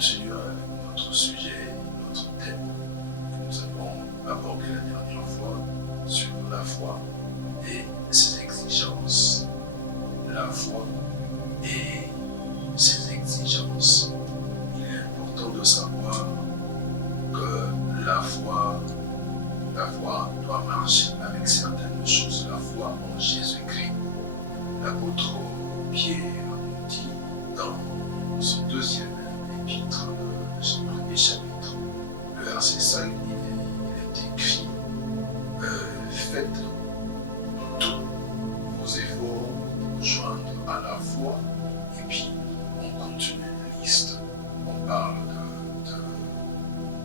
continue avec notre sujet, notre thème que nous avons abordé la dernière fois sur la foi et ses exigences. La foi et ses exigences. Il est important de savoir que la foi doit marcher avec certaines choses. La foi en Jésus-Christ. L'apôtre Pierre nous dit dans son deuxième épître, son premier chapitre, le verset 5, il est écrit faites tous vos efforts pour joindre à la foi. Et puis on continue une liste. On parle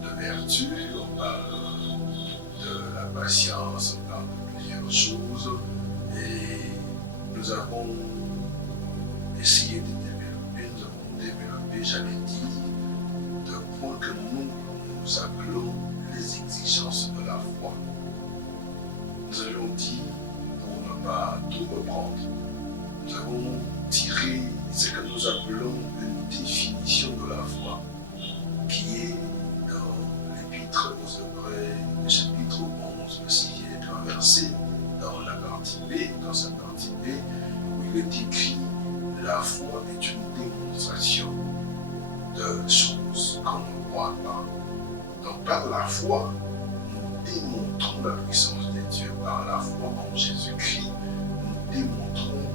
de vertu, on parle de la patience, on parle de plusieurs choses. Et nous avons essayé de développer, nous avons développé, j'avais dit, de points que nous appelons les exigences de la foi. Nous avions dit, pour ne pas tout reprendre, nous avons tiré ce que nous appelons une définition de la foi, qui est dans l'épître aux Hébreux, le chapitre 11, le 6e verset, dans la partie B, dans sa partie B, où il est écrit la foi est une démonstration de choses qu'on ne voit pas. Donc par la foi, nous démontrons la puissance de Dieu. Par la foi en Jésus-Christ, nous démontrons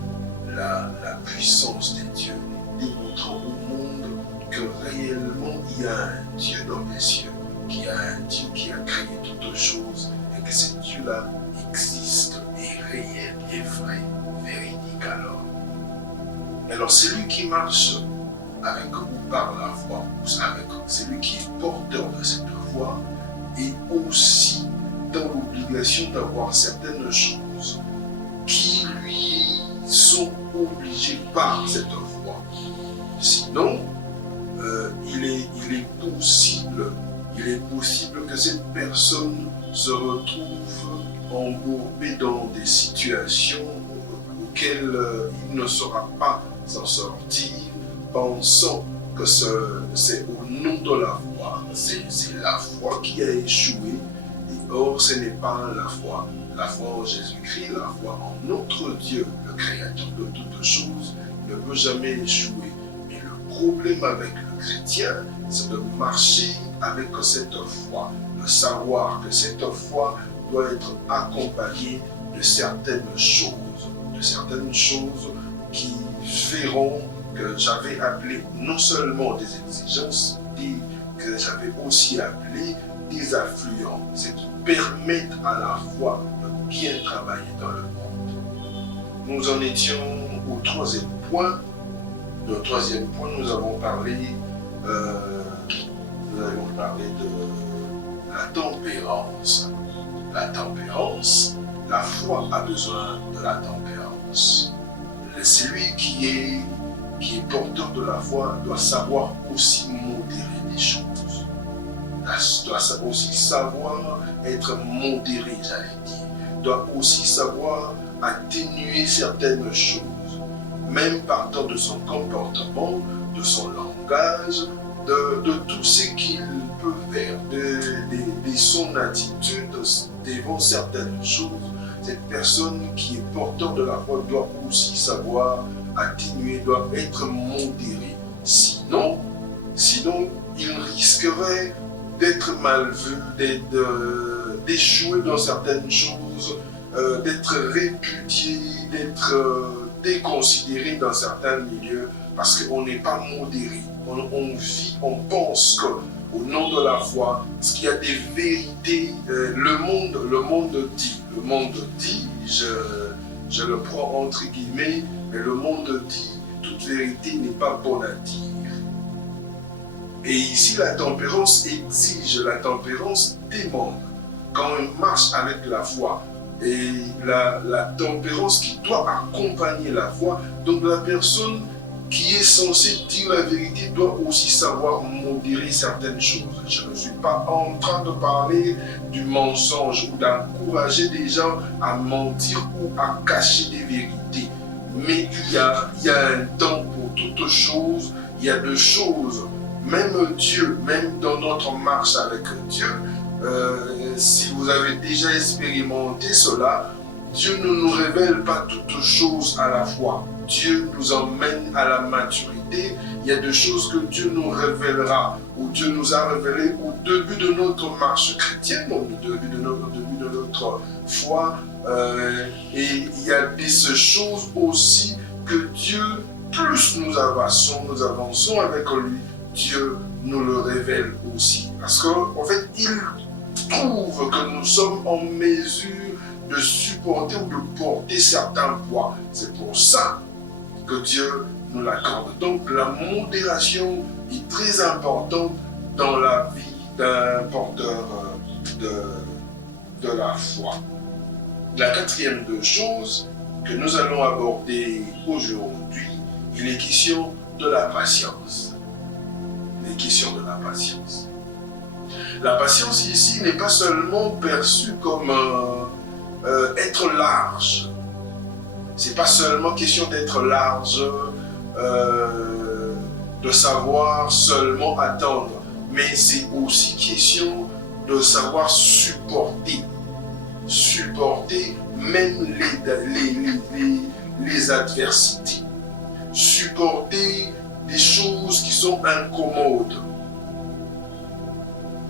la puissance de Dieu. Nous démontrons au monde que réellement il y a un Dieu dans les cieux, qu'il y a un Dieu qui a créé toutes choses et que ce Dieu-là existe, est réel, est vrai, véridique alors. Alors celui qui marche avec ou par la foi, ou avec celui qui est porteur de cette foi, est aussi dans l'obligation d'avoir certaines choses qui lui sont obligées par cette foi. Sinon, il est possible que cette personne se retrouve embourbée dans des situations auxquelles il ne saura pas s'en sortir, pensant que c'est au nom de la foi, c'est la foi qui a échoué. Et or, ce n'est pas la foi. La foi en Jésus-Christ, la foi en notre Dieu, le Créateur de toutes choses, ne peut jamais échouer. Mais le problème avec le chrétien, c'est de marcher avec cette foi, de savoir que cette foi doit être accompagnée de certaines choses qui feront que j'avais appelé non seulement des exigences, que j'avais aussi appelé des affluents, c'est qui permettent à la foi de bien travailler dans le monde. Nous en étions au troisième point. Le troisième point, nous avons parlé de la tempérance. La tempérance, la foi a besoin de la tempérance. Celui qui est porteur de la foi doit savoir aussi modérer les choses. Doit aussi savoir être modéré, j'allais dire. Doit aussi savoir atténuer certaines choses, même partant de son comportement, de son langage, de tout ce qu'il peut faire, de son attitude devant certaines choses. Cette personne qui est porteur de la foi doit aussi savoir atténuer, doit être modéré. Sinon, il risquerait d'être mal vu, d'échouer dans certaines choses, d'être répudié, d'être déconsidéré dans certains milieux, parce qu'on n'est pas modéré. On vit, on pense qu'au nom de la foi, parce qu'il y a des vérités, le monde dit, je le prends entre guillemets, mais le monde dit, toute vérité n'est pas bonne à dire. Et ici, la tempérance exige, la tempérance demande, quand on marche avec la foi, et la tempérance qui doit accompagner la foi, donc la personne qui est censée dire la vérité doit aussi savoir modérer certaines choses. Je ne suis pas en train de parler du mensonge ou d'encourager des gens à mentir ou à cacher des vérités. Mais il y a un temps pour toutes choses. Il y a des choses même Dieu, même dans notre marche avec Dieu, si vous avez déjà expérimenté cela, Dieu ne nous révèle pas toutes choses à la fois. Dieu nous emmène à la maturité. Il y a des choses que Dieu nous révélera, ou Dieu nous a révélé au début de notre marche chrétienne, au début de notre foi. Et il y a des choses aussi que Dieu, plus nous avançons avec lui, Dieu nous le révèle aussi. Parce qu'en fait, il trouve que nous sommes en mesure de supporter ou de porter certains poids. C'est pour ça que Dieu nous l'accorde. Donc la modération est très importante dans la vie d'un porteur de la foi. La quatrième chose que nous allons aborder aujourd'hui, il est question de la patience. Il est question de la patience. La patience ici n'est pas seulement perçue comme être large. C'est pas seulement question d'être large, de savoir seulement attendre, mais c'est aussi question de savoir supporter même les adversités, supporter des choses qui sont incommodes,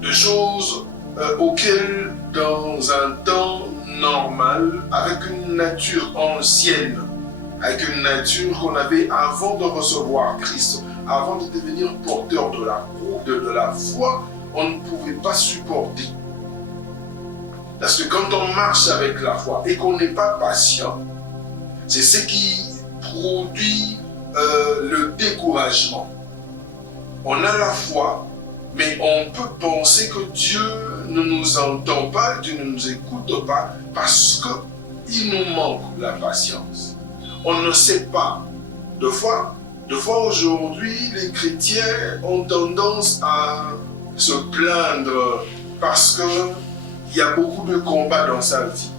des choses auxquelles dans un temps normal, avec une nature ancienne, avec une nature qu'on avait avant de recevoir Christ, avant de devenir porteur de la foi, on ne pouvait pas supporter. Parce que quand on marche avec la foi et qu'on n'est pas patient, c'est ce qui produit le découragement. On a la foi, mais on peut penser que Dieu ne nous entend pas, Dieu ne nous écoute pas, parce qu'il nous manque la patience. On ne sait pas. De fois aujourd'hui, les chrétiens ont tendance à se plaindre parce qu'il y a beaucoup de combats dans sa vie.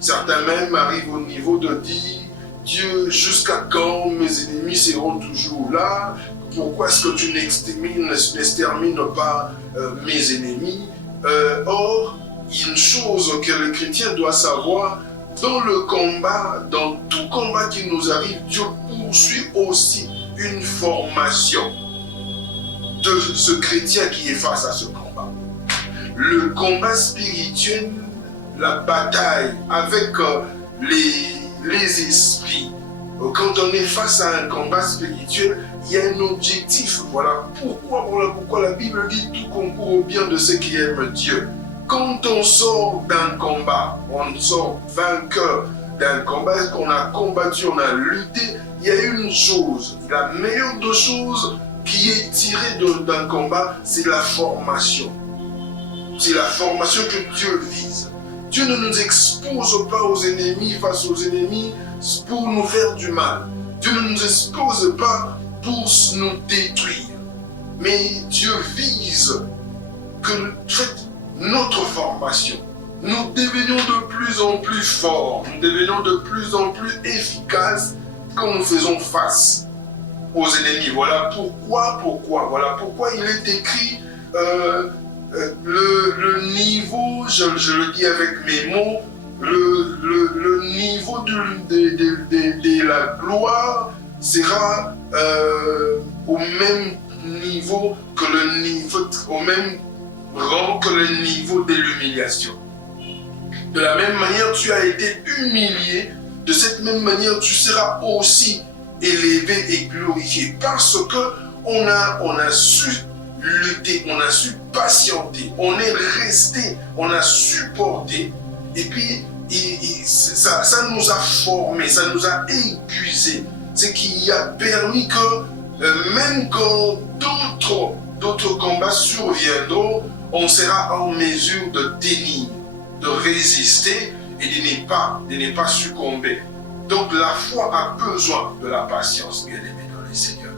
Certains même arrivent au niveau de dire « Dieu, jusqu'à quand mes ennemis seront toujours là? Pourquoi est-ce que tu n'extermines pas mes ennemis ?» Or, il y a une chose que le chrétien doit savoir, dans le combat, dans tout combat qui nous arrive, Dieu poursuit aussi une formation de ce chrétien qui est face à ce combat. Le combat spirituel, la bataille avec les esprits, quand on est face à un combat spirituel, il y a un objectif. Voilà pourquoi la Bible dit tout concourt au bien de ceux qui aiment Dieu. Quand on sort d'un combat, on sort vainqueur d'un combat qu'on a combattu, on a lutté, il y a une chose, la meilleure des choses qui est tirée d'un combat, c'est la formation. C'est la formation que Dieu vise. Dieu ne nous expose pas aux ennemis, face aux ennemis, pour nous faire du mal. Dieu ne nous expose pas pour nous détruire. Mais Dieu vise que notre formation, nous devenions de plus en plus forts, nous devenions de plus en plus efficaces quand nous faisons face aux ennemis. Voilà pourquoi il est écrit le niveau, je le dis avec mes mots, le niveau de la gloire sera au même niveau que au même rang que le niveau de l'humiliation. De la même manière, tu as été humilié, de cette même manière, tu seras aussi élevé et glorifié parce que on a su lutter, on a su patienter, on est resté, on a supporté, et puis ça nous a formés, ça nous a aiguisés, ce qui a permis que même quand d'autres combats surviendront, on sera en mesure de tenir, de résister et de ne pas succomber. Donc la foi a besoin de la patience, bien aimé dans le Seigneur.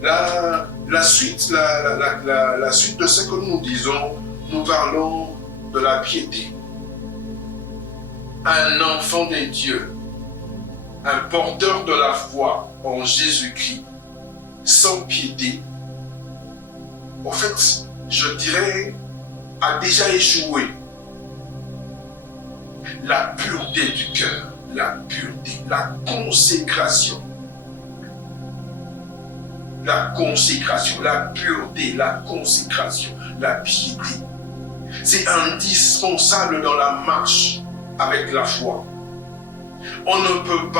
La suite de ce que nous disons, nous parlons de la piété. Un enfant de Dieu, un porteur de la foi en Jésus-Christ, sans piété, en fait, je dirais, a déjà échoué. La pureté du cœur, la pureté, la consécration, la pureté, la consécration, la piété. C'est indispensable dans la marche avec la foi. On ne peut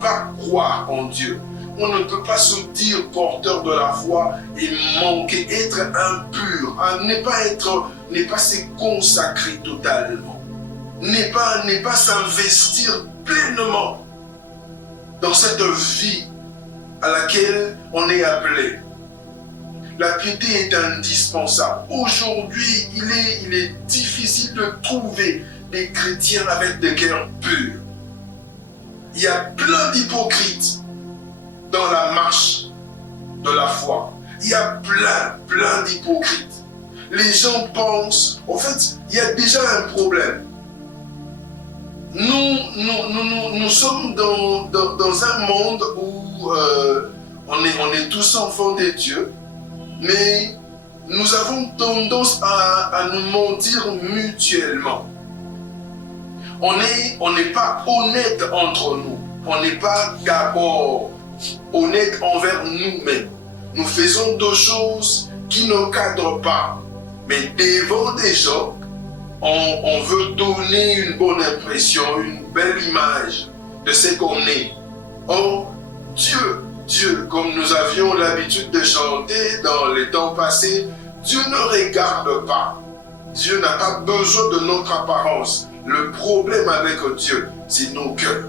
pas croire en Dieu. On ne peut pas se dire porteur de la foi et manquer, être impur, ne pas se consacrer totalement, ne pas s'investir pleinement dans cette vie à laquelle on est appelé. La piété est indispensable. Aujourd'hui, il est difficile de trouver des chrétiens avec des cœurs purs. Il y a plein d'hypocrites dans la marche de la foi. Il y a plein d'hypocrites. Les gens pensent, en fait, il y a déjà un problème. Nous sommes dans un monde où on est tous enfants de Dieu, mais nous avons tendance à nous mentir mutuellement. On n'est pas honnête entre nous. On n'est pas d'abord honnête envers nous-mêmes. Nous faisons des choses qui ne cadrent pas. Mais devant des gens, on veut donner une bonne impression, une belle image de ce qu'on est. Or, Dieu, comme nous avions l'habitude de chanter dans les temps passés, Dieu ne regarde pas. Dieu n'a pas besoin de notre apparence. Le problème avec Dieu, c'est nos cœurs.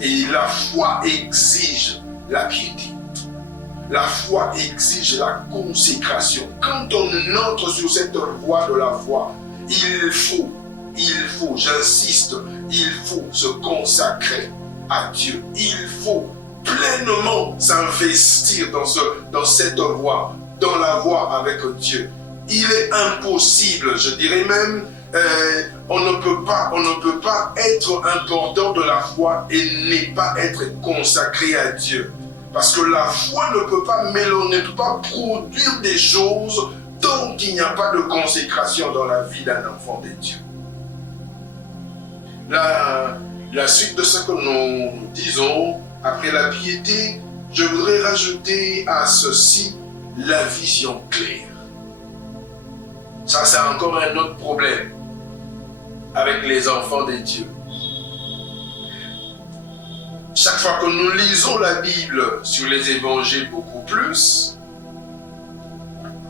Et la foi exige la piété. La foi exige la consécration. Quand on entre sur cette voie de la foi, il faut, j'insiste, il faut se consacrer à Dieu. Il faut pleinement s'investir dans cette voie, dans la voie avec Dieu. Il est impossible, je dirais même, on ne peut pas être un porteur de la foi et ne pas être consacré à Dieu. Parce que la foi ne peut pas mélanger, ne peut pas produire des choses tant qu'il n'y a pas de consécration dans la vie d'un enfant de Dieu. La suite de ce que nous disons, après la piété, je voudrais rajouter à ceci la vision claire. Ça, c'est encore un autre problème avec les enfants de Dieu. Chaque fois que nous lisons la Bible sur les évangiles beaucoup plus,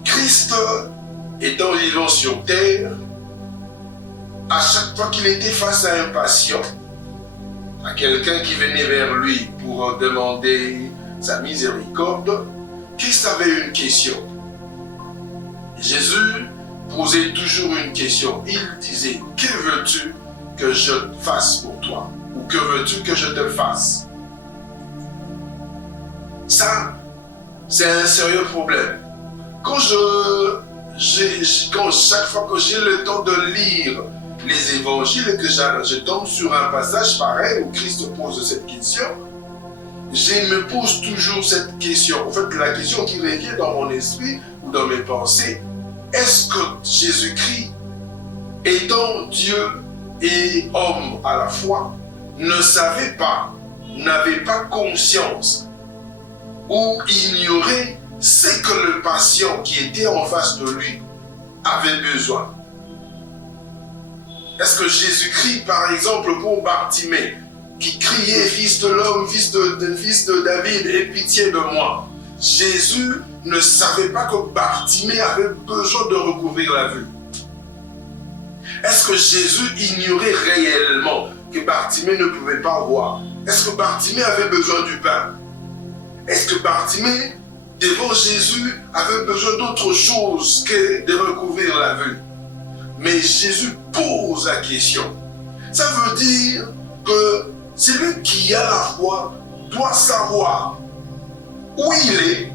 Christ étant vivant sur terre, à chaque fois qu'il était face à un patient, à quelqu'un qui venait vers lui pour demander sa miséricorde, Christ avait une question. Jésus posait toujours une question. Il disait, que veux-tu que je fasse pour toi? Ou que veux-tu que je te fasse? Ça, c'est un sérieux problème. Chaque fois que j'ai le temps de lire les évangiles et que je tombe sur un passage pareil où Christ pose cette question, je me pose toujours cette question. En fait, la question qui revient dans mon esprit ou dans mes pensées, est-ce que Jésus-Christ, étant Dieu et homme à la fois, n'avait pas conscience ou ignorait ce que le patient qui était en face de lui avait besoin? Est-ce que Jésus-Christ, par exemple, pour Bartimée, qui criait « Fils de l'homme, fils de David, aie pitié de moi », Jésus ne savait pas que Bartimée avait besoin de recouvrir la vue. Est-ce que Jésus ignorait réellement que Bartimée ne pouvait pas voir? Est-ce que Bartimée avait besoin du pain? Est-ce que Bartimée, devant Jésus, avait besoin d'autre chose que de recouvrir la vue? Mais Jésus pose la question. Ça veut dire que celui qui a la foi doit savoir où il est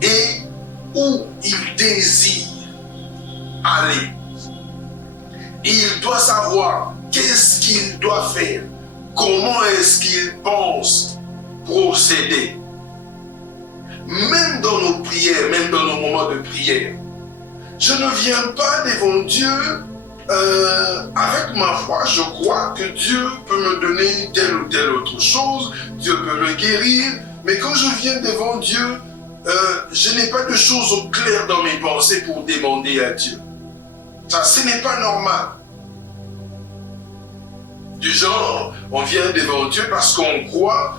et où il désire aller. Il doit savoir qu'est-ce qu'il doit faire, comment est-ce qu'il pense procéder. Même dans nos prière, même dans nos moments de prière. Je ne viens pas devant Dieu avec ma foi. Je crois que Dieu peut me donner telle ou telle autre chose, Dieu peut me guérir, mais quand je viens devant Dieu, je n'ai pas de choses claires dans mes pensées pour demander à Dieu. Ça, ce n'est pas normal. Du genre, on vient devant Dieu parce qu'on croit,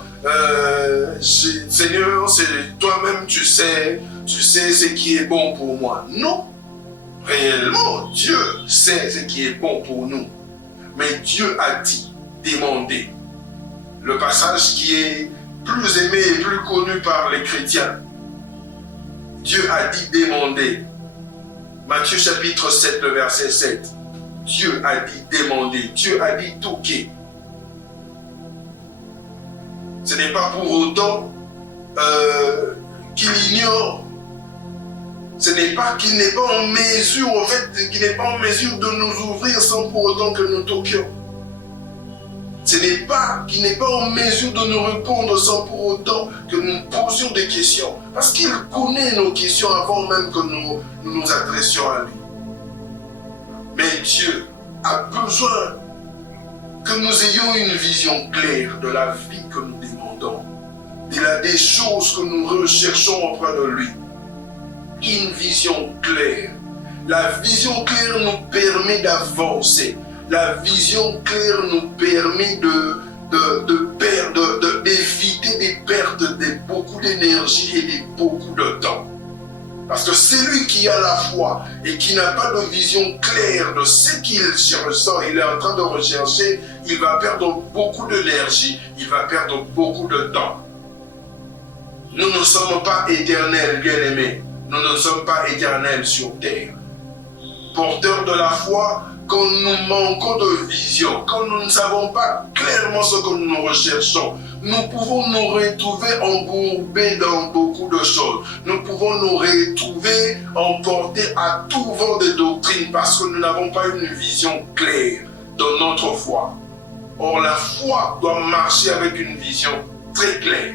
Seigneur, c'est toi-même, tu sais ce qui est bon pour moi. Non, réellement, Dieu sait ce qui est bon pour nous. Mais Dieu a dit, demandez. Le passage qui est plus aimé et plus connu par les chrétiens. Dieu a dit, demandez. Matthieu chapitre 7, le verset 7. Dieu a dit demander, Dieu a dit toquer. Ce n'est pas pour autant qu'il ignore. Ce n'est pas qu'il n'est pas en mesure, en fait, qu'il n'est pas en mesure de nous ouvrir sans pour autant que nous toquions. Ce n'est pas qu'il n'est pas en mesure de nous répondre sans pour autant que nous posions des questions. Parce qu'il connaît nos questions avant même que nous nous adressions à lui. Mais Dieu a besoin que nous ayons une vision claire de la vie que nous demandons, des choses que nous recherchons auprès de lui. Une vision claire. La vision claire nous permet d'avancer. La vision claire nous permet d'éviter des pertes de beaucoup d'énergie et de beaucoup de temps. Parce que celui qui a la foi et qui n'a pas de vision claire de ce qu'il ressent, il est en train de rechercher, il va perdre beaucoup d'énergie, il va perdre beaucoup de temps. Nous ne sommes pas éternels, bien-aimés. Nous ne sommes pas éternels sur terre. Porteurs de la foi, quand nous manquons de vision, quand nous ne savons pas clairement ce que nous recherchons, nous pouvons nous retrouver embourbés dans beaucoup de choses. Nous pouvons nous retrouver emportés à tout vent de doctrine parce que nous n'avons pas une vision claire de notre foi. Or, la foi doit marcher avec une vision très claire.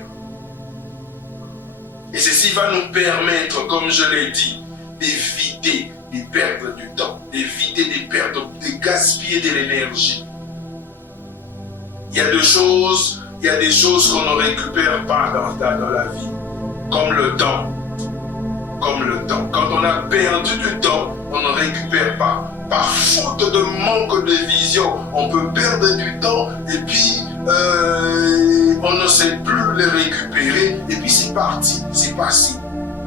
Et ceci va nous permettre, comme je l'ai dit, d'éviter de perdre du temps, d'éviter de perdre, de gaspiller de l'énergie. Il y a des choses qu'on ne récupère pas dans la vie, comme le temps. Quand on a perdu du temps, on ne récupère pas. Par faute de manque de vision, on peut perdre du temps et puis on ne sait plus le récupérer et puis c'est parti, c'est passé.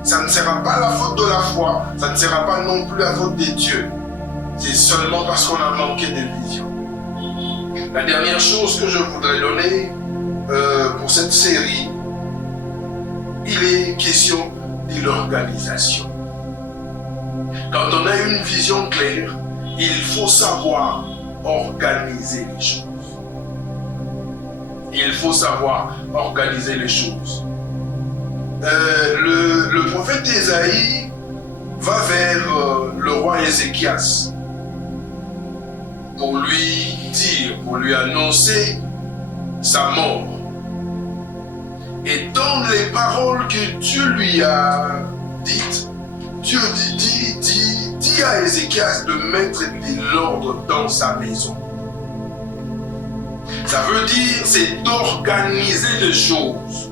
Ça ne sera pas la faute de la foi, ça ne sera pas non plus la faute des dieux. C'est seulement parce qu'on a manqué de vision. La dernière chose que je voudrais donner pour cette série, il est question de l'organisation. Quand on a une vision claire, il faut savoir organiser les choses. Il faut savoir organiser les choses. Le prophète Ésaïe va vers le roi Ézéchias pour lui dire, pour lui annoncer sa mort. Et dans les paroles que Dieu lui a dites, Dieu dit à Ézéchias de mettre de l'ordre dans sa maison. Ça veut dire, c'est d'organiser les choses.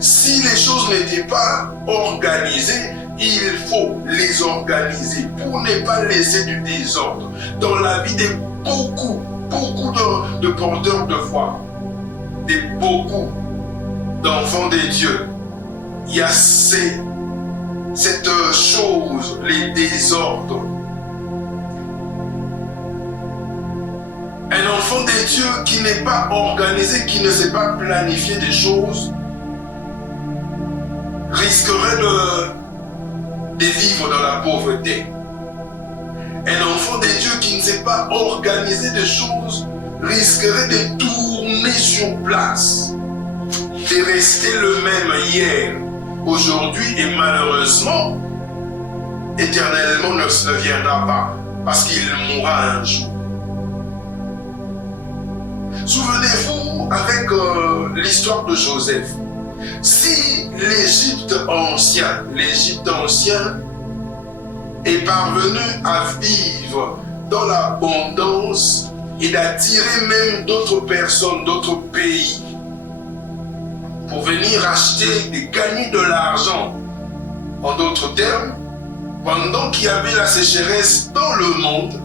Si les choses n'étaient pas organisées, il faut les organiser pour ne pas laisser du désordre dans la vie de beaucoup de porteurs de foi, de beaucoup d'enfants de Dieu. Il y a cette chose, les désordres. Un enfant de Dieu qui n'est pas organisé, qui ne sait pas planifier des choses, risquerait de vivre dans la pauvreté. Un enfant de Dieu qui ne sait pas organiser des choses risquerait de tourner sur place, de rester le même hier, aujourd'hui et malheureusement, éternellement ne viendra pas parce qu'il mourra un jour. Souvenez-vous avec l'histoire de Joseph. Si l'Égypte l'Égypte ancien est parvenu à vivre dans l'abondance et d'attirer même d'autres personnes, d'autres pays pour venir acheter et gagner de l'argent. En d'autres termes, pendant qu'il y avait la sécheresse dans le monde,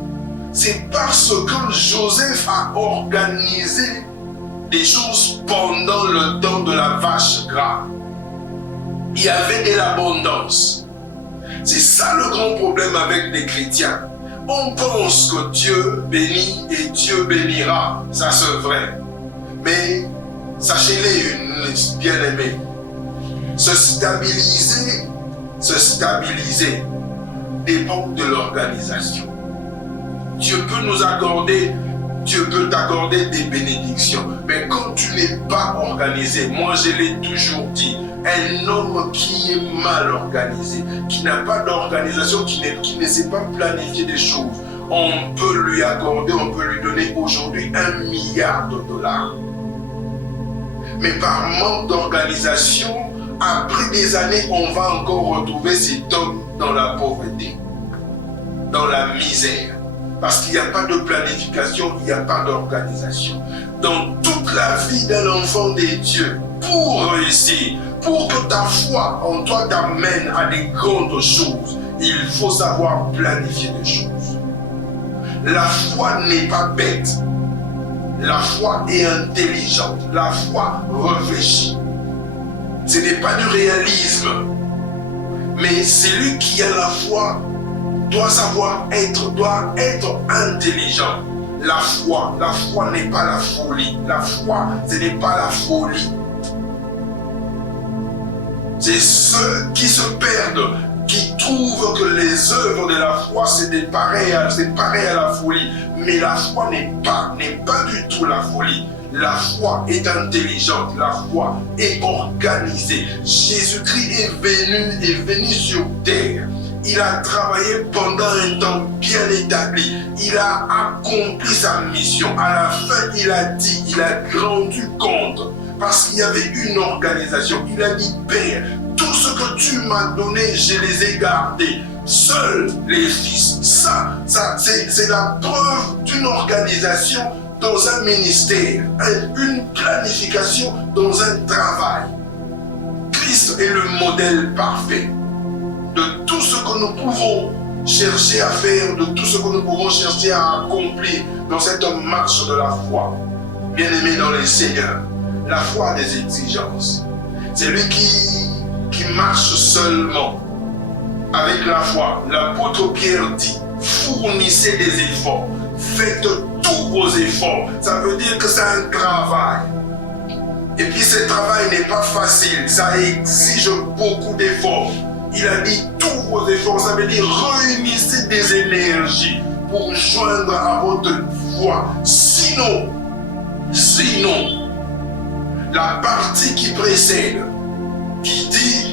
c'est parce que Joseph a organisé des choses pendant le temps de la vache grasse. Il y avait de l'abondance. C'est ça le grand problème avec les chrétiens. On pense que Dieu bénit et Dieu bénira. Ça c'est vrai. Mais sachez-les, bien-aimés, se stabiliser dépend de l'organisation. Dieu peut nous accorder, Dieu peut t'accorder des bénédictions. Mais quand tu n'es pas organisé, moi je l'ai toujours dit, un homme qui est mal organisé, qui n'a pas d'organisation, qui ne sait pas planifier des choses, on peut lui accorder, on peut lui donner aujourd'hui 1 milliard de dollars. Mais par manque d'organisation, après des années, on va encore retrouver cet homme dans la pauvreté, dans la misère. Parce qu'il n'y a pas de planification, il n'y a pas d'organisation. Dans toute la vie d'un enfant de Dieu, pour réussir, pour que ta foi en toi t'amène à des grandes choses, il faut savoir planifier les choses. La foi n'est pas bête. La foi est intelligente. La foi réfléchit. Ce n'est pas du réalisme. Mais celui qui a la foi doit être intelligent. La foi n'est pas la folie. La foi, ce n'est pas la folie. C'est ceux qui se perdent, qui trouvent que les œuvres de la foi, c'est pareil à la folie. Mais la foi n'est pas du tout la folie. La foi est intelligente, la foi est organisée. Jésus-Christ est venu sur terre. Il a travaillé pendant un temps bien établi. Il a accompli sa mission. À la fin, il a rendu compte. Parce qu'il y avait une organisation. Il a dit, Père, tout ce que tu m'as donné, je les ai gardés. Seuls les fils. Ça c'est la preuve d'une organisation dans un ministère, une planification dans un travail. Christ est le modèle parfait de tout ce que nous pouvons chercher à faire, de tout ce que nous pouvons chercher à accomplir dans cette marche de la foi. Bien-aimé dans le Seigneur, la foi a des exigences. C'est lui qui marche seulement avec la foi. L'apôtre Pierre dit, fournissez des efforts, faites tous vos efforts. Ça veut dire que c'est un travail. Et puis ce travail n'est pas facile, ça exige beaucoup d'efforts. Il a dit tous vos efforts, ça veut dire réunissez des énergies pour joindre à votre foi. Sinon, la partie qui précède, qui dit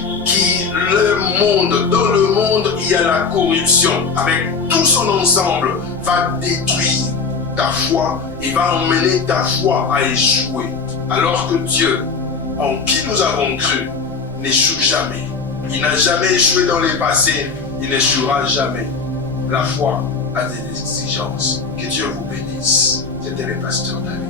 dans le monde, il y a la corruption, avec tout son ensemble, va détruire ta foi et va emmener ta foi à échouer. Alors que Dieu, en qui nous avons cru, n'échoue jamais. Il n'a jamais échoué dans le passé, il n'échouera jamais. La foi a des exigences. Que Dieu vous bénisse. C'était le pasteur David.